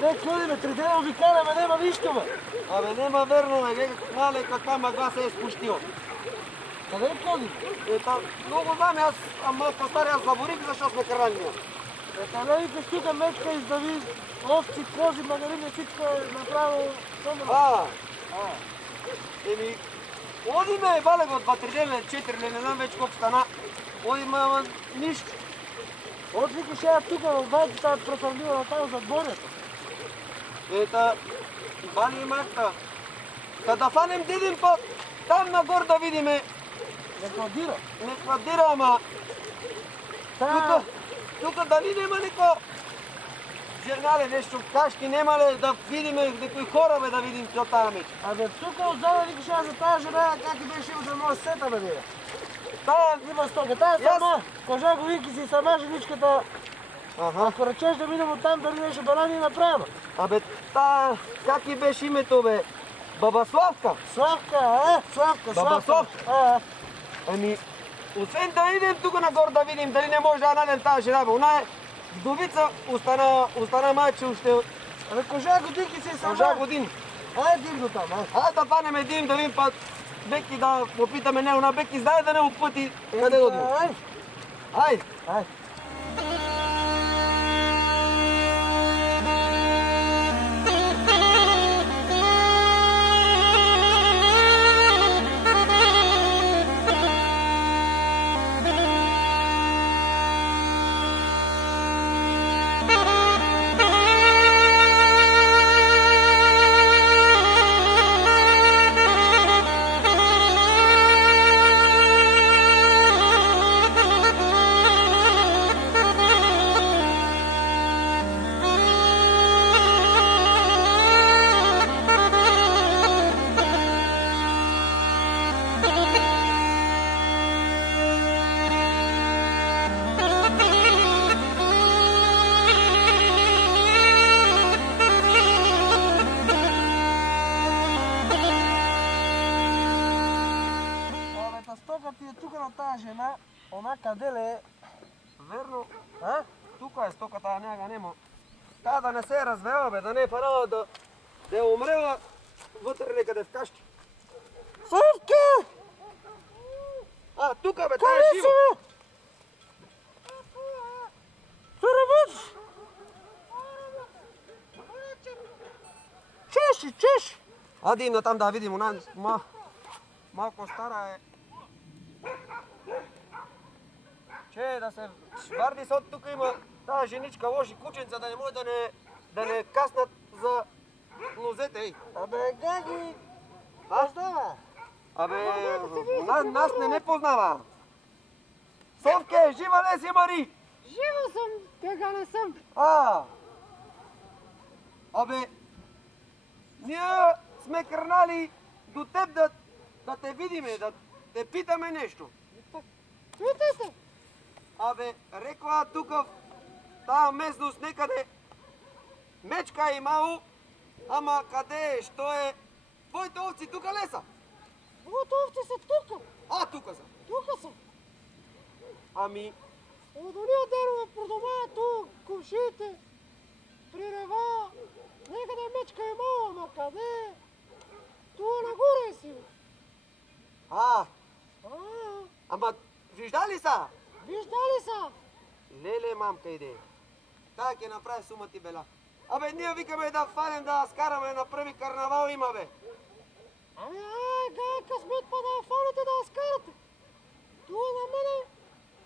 къде ходиме? 3 дена ви караме, нема нищо, бе. Абе, нема верно, бе. Мале каква мъгла се е спустила. Къде ходим? Много знам, аз по-стари, аз заборих, защо сме карали. Къде викаш тук мечка издави, овци, кози, магарини, всичко е направо съмра. Еми, одиме, вале го 2-3 дена, 4 дена, не знам вече колко стана. Одиме, ама нищо. От викаш я тук в байка тази префармила на там зад борята. Бали и Марта. Да фанем дидим път, там нагор да видиме. Не кладира. Не кладира, ама... Тук дали нема neko жернале, нещо, кашки, нема ли да видиме некои хора, бе, да видим тя тая мечка? Абе, тук отзаде викаш я за тази жена, как и беше да може сета, бе, бе. Тая има стока, тая сама, кажа го вики си сама женичката. Ако речеш да минем оттам, дали нещо да ни направим. Абе, как и беше името, бе? Баба Славка? Славка, Славка. Баба Славка? Ами, освен да идем тук нагоре да видим, дали не може да найдем тази жена, бе. Она е вдовица, остана майче още... Абе, кожа годинки си сама. Кожа години. Ай, дим там, Ай да панем един да видим път. Беки да попитаме него, на Беки знае да не опъти къде годим. Ай! жена, она къде ли е? Верно. Тук е стоката, а няга нема. Та да не се е развела, бе, да не е парала да е умрела вътре некъде в кашки. Славка! Тука, бе, тая е жива. Що работиш? Чеши! Ади им натам да видим, она малко стара е. Че да се шварди, защото тук има тази женичка лоши кученца, да не може да не каснат за лозете, ей. Абе, Гаги, познава? Абе, нас не познава. Совке, жива ли си, Мари? Жива съм, тега не съм. Абе, ние сме кърнали до теб да те видиме, да те питаме нещо. Питайте. Абе, рекла тук в тая местност некъде мечка е имало, ама къде е, що е? Твоите овци тука ли са? Моите овци са тука. Тука са. Тука са. Ами? От уния денове продомая тук, кувшите, при рева, некъде мечка е имало, ама къде? Туа нагоре си. Ама виждали са? Виждали са. Леле, мамка, иде. Тая ке направи сума ти бела. Абе, ние викаме да фанем да скараме на първи карнавал има, бе. Ами, гай късмет па да фанете да скарате. Туа на мене,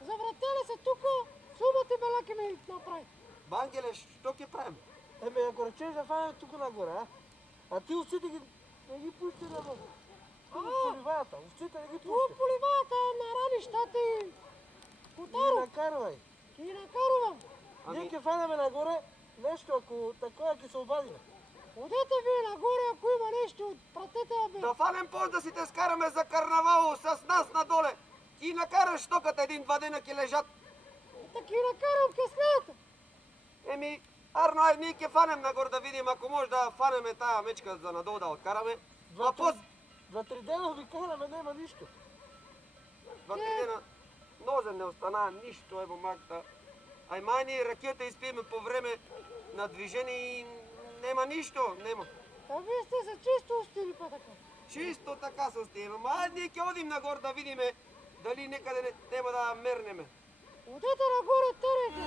завратели се тука, сума ти бела ке ми направи. Бангеле, що ке правим? Ебе, ако речеш да фанем тук нагоре, а ти овците не ги пусти да бъде. Тук поливата, овците не ги пусти. Тук поливата на ранищата и Котаро. Ки накарвам. Ние ке фанеме нагоре нещо, ако такова ке се обадиме. Одете вие нагоре, ако има нещо, пратете бе. Да фанем пост да си те скараме за карнавал с нас надоле. И накараш токата 1-2 дена ке лежат. Таки накарам ке смеете. Еми, арно, ние ке фанем нагоре да видим, ако може да фанеме тая мечка за надолу да откараме. 2-3 дена ви караме, нема нищо. 2-3 дена нозен не остана нищо, ево макта. Ай майни ракета изпиеме по време на движение и нема нищо, нема. А вие сте се чисто устили па така. Чисто така се остиеме. Ма ајде ние ќе одим нагор да видиме дали некаде нема да мернеме. Одете нагоре, терете.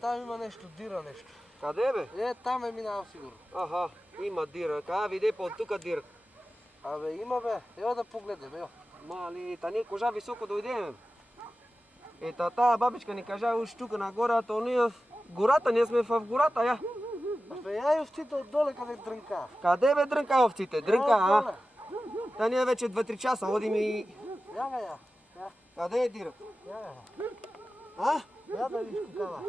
Там има нещо, дира нещо. Каде бе? Там минавам сигурно. Аха, има дира. Каја виде по тука дир. Абе, има бе. Ево да погледнем, ево. Мали, та ние кожа високо дојдеме. Ета таа бабичка ни кажа уш тука на гората, ние в гората, ние сме в гората, ја. Абе, ја и овците отдоле каде дрнка. Каде бе дрнка овците? Дрнка, а? Та ние вече 2-3 часа одиме и... Ја га ја. Каде е дирот? Ја га ја. А? Ја да виж кукава.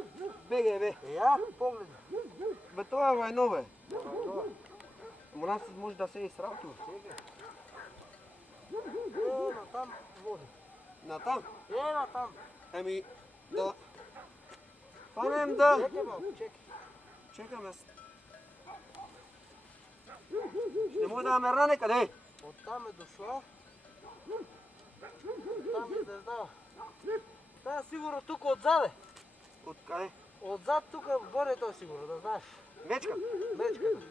Беге бе. Ја, погледни. Бе тоа е нове. Тоа. Мора може да се изработи. Натам води. Натам? Натам. Еми, да... Фанем да... Чекай малко, чекай. Чекам аз. Ще може да мерна некъде. Оттам е дошла. Там издържава. Та сигурно тук отзаде. Откъде? Отзад тук в борето е сигурно, да знаеш. Мечка? Мечката.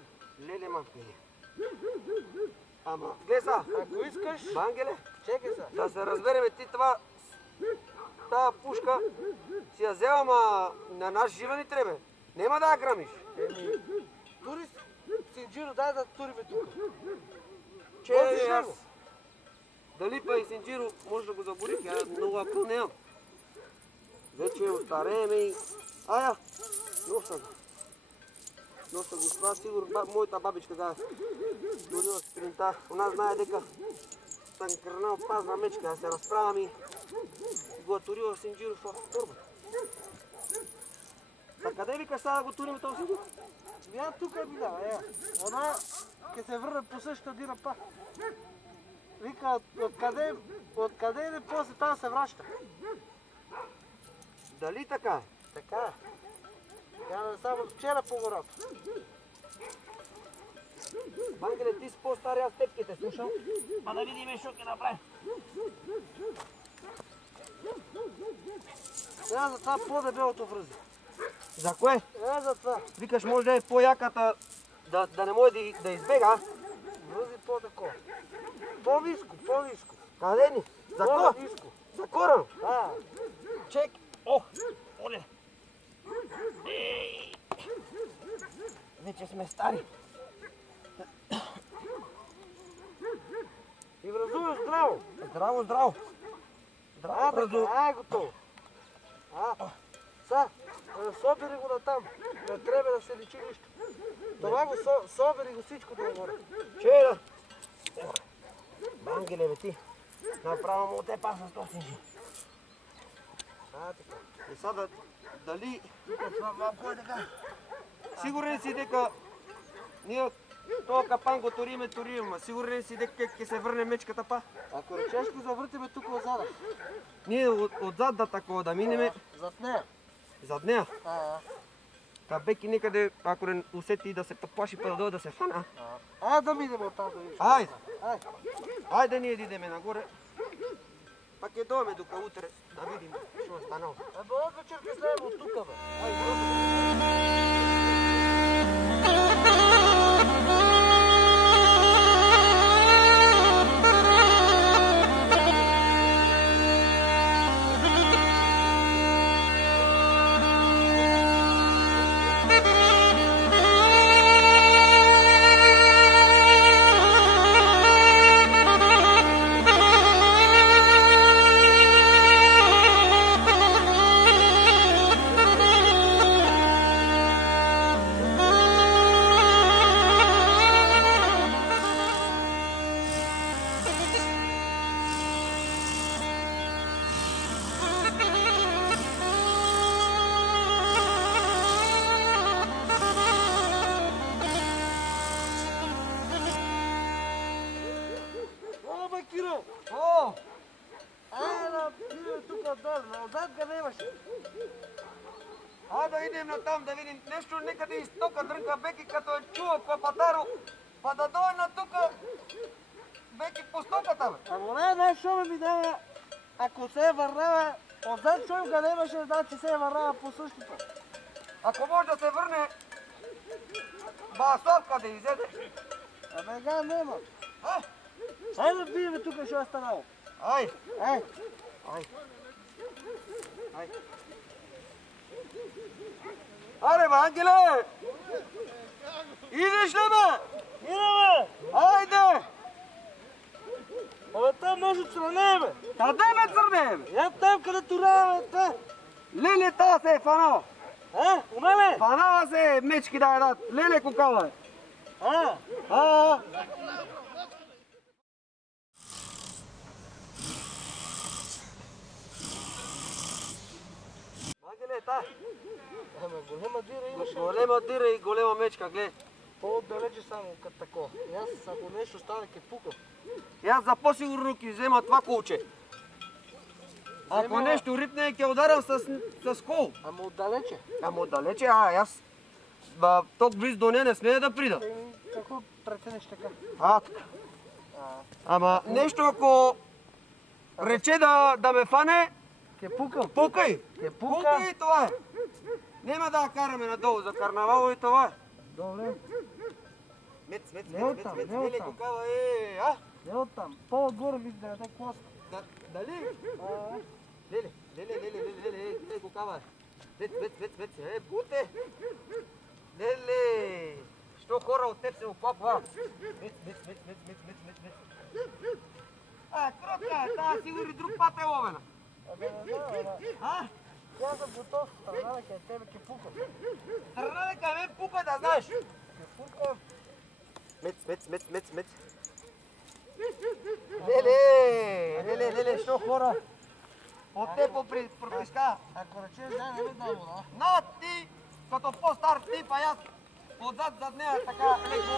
Леле мамка е. Ама, гледай са. Ако искаш, Бангеле, чекай се. да се разбереме ти това... Тая пушка си я взела, ама на нас жива ни треба. Нема да я грамиш. Еми, тури Синджиро, дай да туриме тук. Че аз... Дали па и Синджиро може да го заборих, я много акъл нямам. Вече остарееме и... Ая, носа го. Носа го, това сигурно моята бабичка да дорила сутринта. Она знае дека съм кърнал пазна мечка, да се разправям и го турила Синджиро в торбата. Та къде викаш сега да го турим този Синджиро? Я тук е била, Она ке се върне по същата дира пак. Вика, откъде иде после там се враща. Дали така? Така е. Тя не само вчера по гората. Бангеле, ти си по-стари, аз теб ке те слушам. Па да видиме шо ке направи. Сега за това по-дебелото връзи. За кое? За това. Викаш, може да е по-яката, да не може да избега. Връзи по-тако. По-виско, по-виско. Къде ни? За кора? По-виско. За кора? Да. Чек. О, оле. Вече сме стари. И връзуваш здраво. Здраво, здраво. Здраво, връзу. Ай, готово. Са, собери го натам. Не трябва да се личи нищо. Това го собери го всичко долу. Чера. Бангеле, бе ти. Направо му те паса с този Синджиро. Така. И сега дали... Това малко е така. Сигурен си дека ние този капан го туриме, ама сигурен си дека ќе се върне мечката па? Ако речеш го завъртиме тук отзада. Ние отзад да такова да минеме. Зад нея. Зад нея? Та беки некъде, ако не усети да се поплаши, па да дойде да се фана. Айде да минем оттам да видиш. Айде! Айде ние да идеме нагоре. Пак ќе дойме дока утре да видим што е станало. Абе, от вечер ке слеем от тука, бе. А да идем на там да видим нещо некъде из тока дрънка Беки, като е чува папатаро, па да дойде на тука Беки по стоката, бе. Ама не, що ми дава, ако се е върнава, отзад чуем къде имаше, значи се е върнава по същото. Ако може да се върне, басовка да изеде. Абе, га нема. Ай, Айде да видим тук, що е станало. ай, Ай, ай. Ай. Аре, бе, Ангеле! Идеш ли, бе? идеме! Айде! Абе, там може отстране, бе. Къде ме църне, бе? Я там, където рава, бе, та. Леле, та се е фанала. А, умеле? Фанала се е мечки да едат. Леле, кукава е. А, Ангеле, та. ама голема дира имаше. Голема дира и голема мечка, гледай. По-отдалече само, като тако. И аз, ако нещо стане, ке пукам. И аз за по-сигурно ки взема това колче. Ако нещо рипне, ке ударям с кол. Ама отдалече. Ама отдалече, аз ток близ до нея не смея да прида. Какво прецениш така? Така. Ама нещо ако рече да ме фане, Ке пукам. пукай. Ке пука. Пукай и това е. Нема да я караме надолу за карнавал и това е. Добре. Мец, Не оттам, не леле, оттам. кукава, Не оттам. По-отгоре ви да те коста. Дали? Леле, кукава. Мец, буте. Леле, що хора от теб се опапва? Мец. Кротка, тая сигурно друг път е ловена. Абе, не знам, ама. Тя съм готов. Страна ке тебе ке пукам. Страна дека мен пука да знаеш. Ке пукам. Мец. Леле, що хора? От те прописка. Ако речеш, да, не ми дай вода. На ти, като по-стар тип, а аз отзад зад нея така леко.